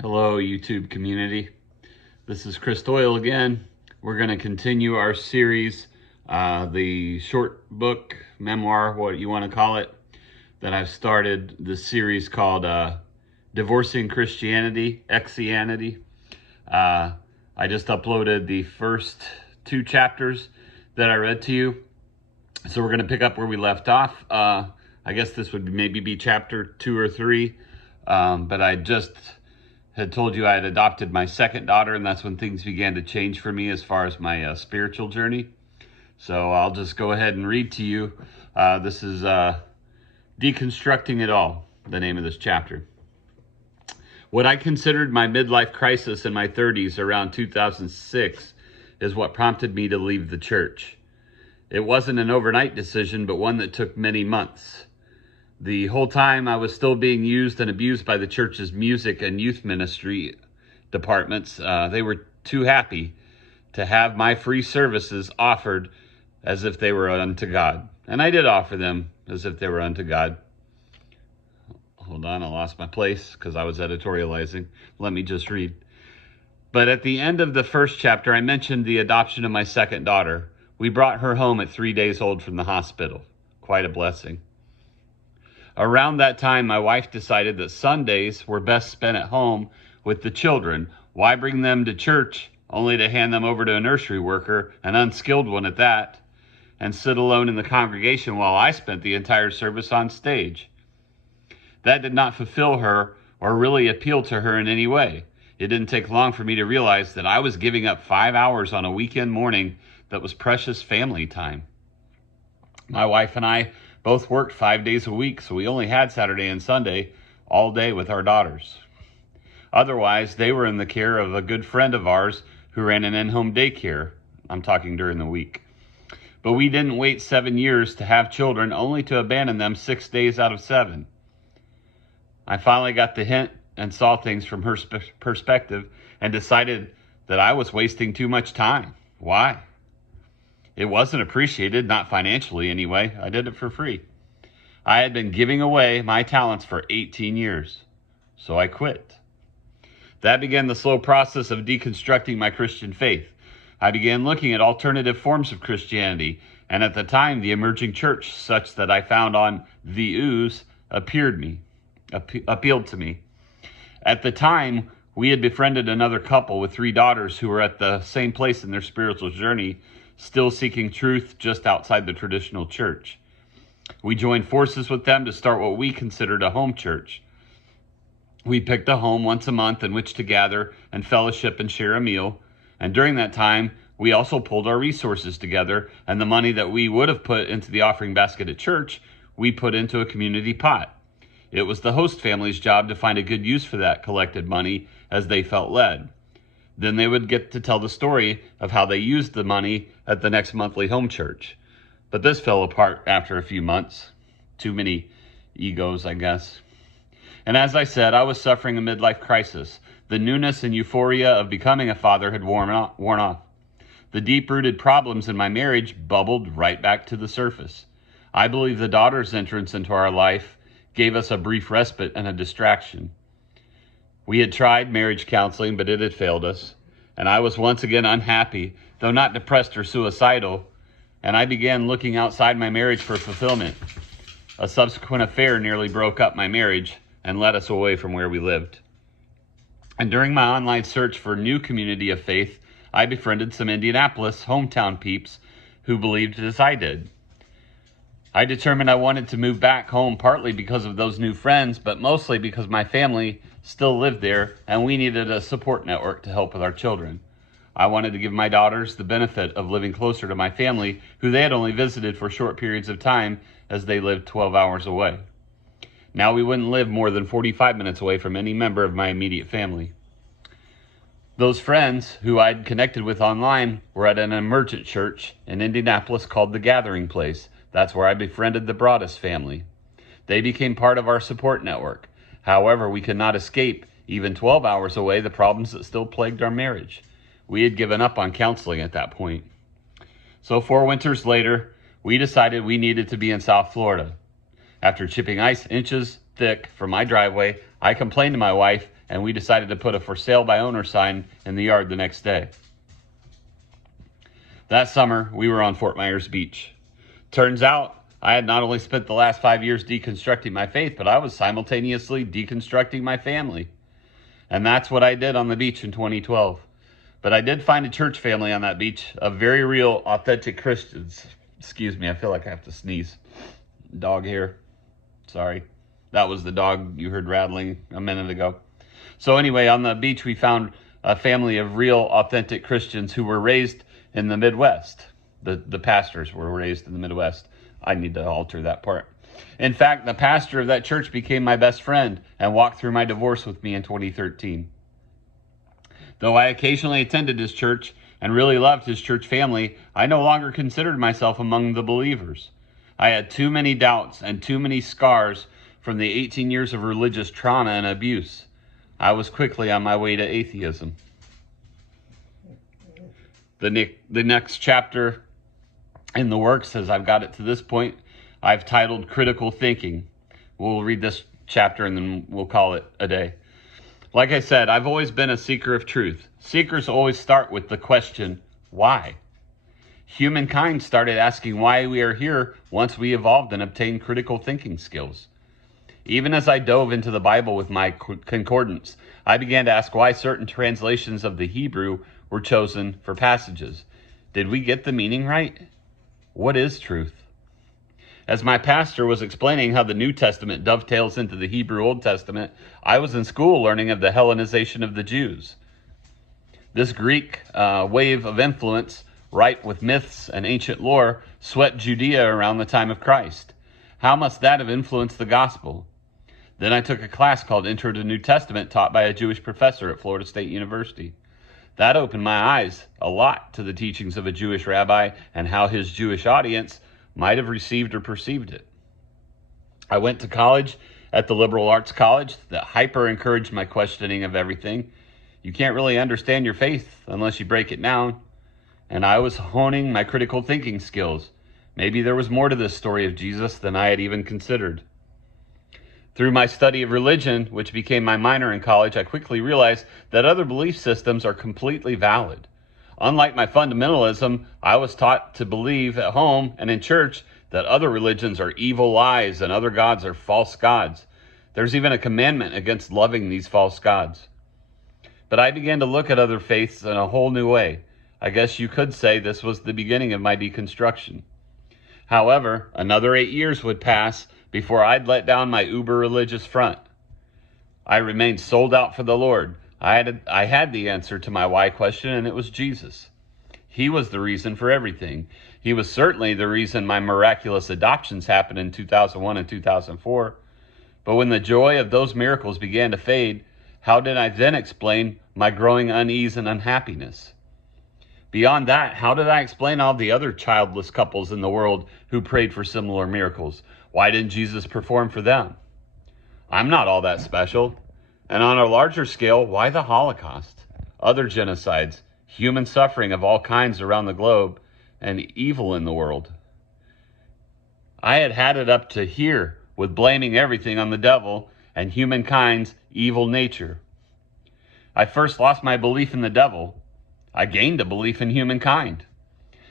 Hello, YouTube community. This is Chris Doyle again. We're going to continue our series, the short book, memoir, what you want to call it, that I've started. This series called Divorcing Christianity, Xianity. I just uploaded the first 2 chapters that I read to you. So we're going to pick up where we left off. I guess this would maybe be chapter 2 or 3, but I just had told you I had adopted my second daughter, and that's when things began to change for me as far as my spiritual journey. So I'll just go ahead and read to you. This is Deconstructing It All, the name of this chapter. What I considered my midlife crisis in my 30s around 2006 is what prompted me to leave the church. It wasn't an overnight decision, but one that took many months. The whole time I was still being used and abused by the church's music and youth ministry departments. They were too happy to have my free services offered as if they were unto God. And I did offer them as if they were unto God. Hold on, I lost my place because I was editorializing. Let me just read. But at the end of the first chapter, I mentioned the adoption of my second daughter. We brought her home at 3 days old from the hospital. Quite a blessing. Around that time, my wife decided that Sundays were best spent at home with the children. Why bring them to church only to hand them over to a nursery worker, an unskilled one at that, and sit alone in the congregation while I spent the entire service on stage? That did not fulfill her or really appeal to her in any way. It didn't take long for me to realize that I was giving up 5 hours on a weekend morning that was precious family time. My wife and I both worked 5 days a week, so we only had Saturday and Sunday all day with our daughters. Otherwise, they were in the care of a good friend of ours who ran an in-home daycare. I'm talking during the week. But we didn't wait 7 years to have children, only to abandon them 6 days out of 7. I finally got the hint and saw things from her perspective and decided that I was wasting too much time. Why? It wasn't appreciated, not financially anyway. I did it for free. I had been giving away my talents for 18 years, so I quit. That began the slow process of deconstructing my Christian faith. I began looking at alternative forms of Christianity, and at the time, the emerging church, such that I found on the ooze, appealed to me. At the time, we had befriended another couple with 3 daughters who were at the same place in their spiritual journey, still seeking truth just outside the traditional church. We joined forces with them to start what we considered a home church. We picked a home once a month in which to gather and fellowship and share a meal. And during that time, we also pulled our resources together, and the money that we would have put into the offering basket at church, we put into a community pot. It was the host family's job to find a good use for that collected money as they felt led. Then they would get to tell the story of how they used the money at the next monthly home church. But this fell apart after a few months. Too many egos, I guess. And as I said, I was suffering a midlife crisis. The newness and euphoria of becoming a father had worn off. The deep-rooted problems in my marriage bubbled right back to the surface. I believe the daughter's entrance into our life gave us a brief respite and a distraction. We had tried marriage counseling, but it had failed us, and I was once again unhappy, though not depressed or suicidal, and I began looking outside my marriage for fulfillment. A subsequent affair nearly broke up my marriage and led us away from where we lived. And during my online search for a new community of faith, I befriended some Indianapolis hometown peeps who believed as I did. I determined I wanted to move back home partly because of those new friends, but mostly because my family still lived there and we needed a support network to help with our children. I wanted to give my daughters the benefit of living closer to my family, who they had only visited for short periods of time as they lived 12 hours away. Now we wouldn't live more than 45 minutes away from any member of my immediate family. Those friends who I'd connected with online were at an emergent church in Indianapolis called The Gathering Place. That's where I befriended the Broadus family. They became part of our support network. However, we could not escape, even 12 hours away, the problems that still plagued our marriage. We had given up on counseling at that point. So 4 winters later, we decided we needed to be in South Florida. After chipping ice inches thick from my driveway. I complained to my wife, and we decided to put a for sale by owner sign in the yard the next day. That summer, we were on Fort Myers Beach. Turns out, I had not only spent the last 5 years deconstructing my faith, but I was simultaneously deconstructing my family. And that's what I did on the beach in 2012. But I did find a church family on that beach of very real, authentic Christians. Excuse me, I feel like I have to sneeze. Dog here. Sorry. That was the dog you heard rattling a minute ago. So anyway, on the beach, we found a family of real, authentic Christians who were raised in the Midwest. The pastors were raised in the Midwest. I need to alter that part. In fact, the pastor of that church became my best friend and walked through my divorce with me in 2013. Though I occasionally attended his church and really loved his church family, I no longer considered myself among the believers. I had too many doubts and too many scars from the 18 years of religious trauma and abuse. I was quickly on my way to atheism. The next chapter in the works, as I've got it to this point, I've titled Critical Thinking. We'll read this chapter and then we'll call it a day. Like I said, I've always been a seeker of truth. Seekers always start with the question, why? Humankind started asking why we are here once we evolved and obtained critical thinking skills. Even as I dove into the Bible with my concordance, I began to ask why certain translations of the Hebrew were chosen for passages. Did we get the meaning right? What is truth? As my pastor was explaining how the New Testament dovetails into the Hebrew Old Testament, I was in school learning of the Hellenization of the Jews. This Greek wave of influence, ripe with myths and ancient lore, swept Judea around the time of Christ. How must that have influenced the gospel? Then I took a class called Intro to New Testament taught by a Jewish professor at Florida State University. That opened my eyes a lot to the teachings of a Jewish rabbi and how his Jewish audience might have received or perceived it. I went to college at the liberal arts college that hyper-encouraged my questioning of everything. You can't really understand your faith unless you break it down. And I was honing my critical thinking skills. Maybe there was more to this story of Jesus than I had even considered. Through my study of religion, which became my minor in college, I quickly realized that other belief systems are completely valid. Unlike my fundamentalism, I was taught to believe at home and in church that other religions are evil lies and other gods are false gods. There's even a commandment against loving these false gods. But I began to look at other faiths in a whole new way. I guess you could say this was the beginning of my deconstruction. However, another 8 years would pass before I'd let down my uber-religious front. I remained sold out for the Lord. I had the answer to my why question, and it was Jesus. He was the reason for everything. He was certainly the reason my miraculous adoptions happened in 2001 and 2004. But when the joy of those miracles began to fade, how did I then explain my growing unease and unhappiness? Beyond that, how did I explain all the other childless couples in the world who prayed for similar miracles? Why didn't Jesus perform for them? I'm not all that special. And on a larger scale, why the Holocaust? Other genocides, human suffering of all kinds around the globe, and evil in the world. I had it up to here with blaming everything on the devil and humankind's evil nature. I first lost my belief in the devil. I gained a belief in humankind.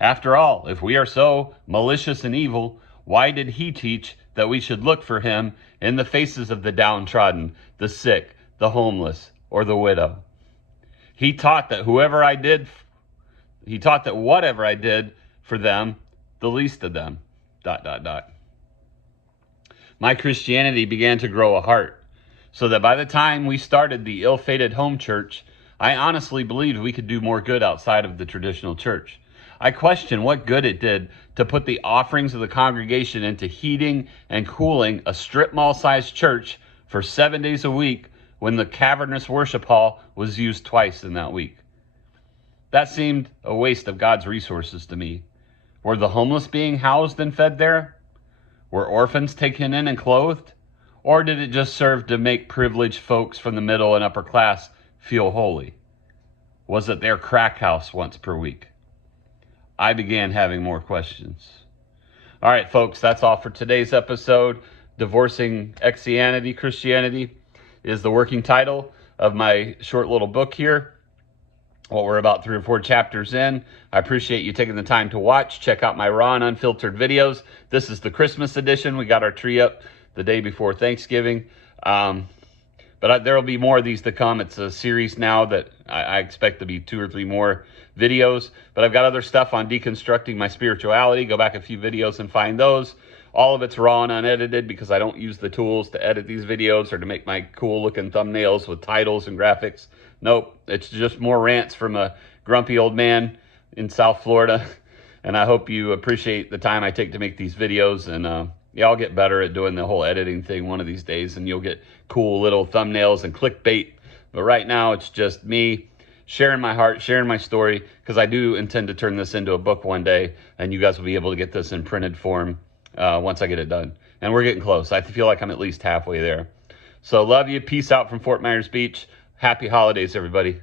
After all, if we are so malicious and evil, why did he teach that we should look for him in the faces of the downtrodden, the sick, the homeless, or the widow? He taught that whatever I did for them, the least of them, ... My Christianity began to grow a heart, so that by the time we started the ill-fated home church, I honestly believed we could do more good outside of the traditional church. I questioned what good it did to put the offerings of the congregation into heating and cooling a strip mall-sized church for 7 days a week when the cavernous worship hall was used twice in that week. That seemed a waste of God's resources to me. Were the homeless being housed and fed there? Were orphans taken in and clothed? Or did it just serve to make privileged folks from the middle and upper class feel holy? Was it their crack house once per week? I began having more questions. All right, folks, that's all for today's episode. Divorcing Xianity, Christianity is the working title of my short little book here. Well, we're about 3 or 4 chapters in. I appreciate you taking the time to watch. Check out my raw and unfiltered videos. This is the Christmas edition. We got our tree up the day before Thanksgiving. But there will be more of these to come. It's a series now that I expect to be 2 or 3 more videos. But I've got other stuff on deconstructing my spirituality. Go back a few videos and find those. All of it's raw and unedited because I don't use the tools to edit these videos or to make my cool looking thumbnails with titles and graphics. Nope, it's just more rants from a grumpy old man in South Florida. And I hope you appreciate the time I take to make these videos. And yeah, I'll get better at doing the whole editing thing one of these days, and you'll get cool little thumbnails and clickbait. But right now, it's just me sharing my heart, sharing my story, because I do intend to turn this into a book one day, and you guys will be able to get this in printed form once I get it done. And we're getting close. I feel like I'm at least halfway there. So love you. Peace out from Fort Myers Beach. Happy holidays, everybody.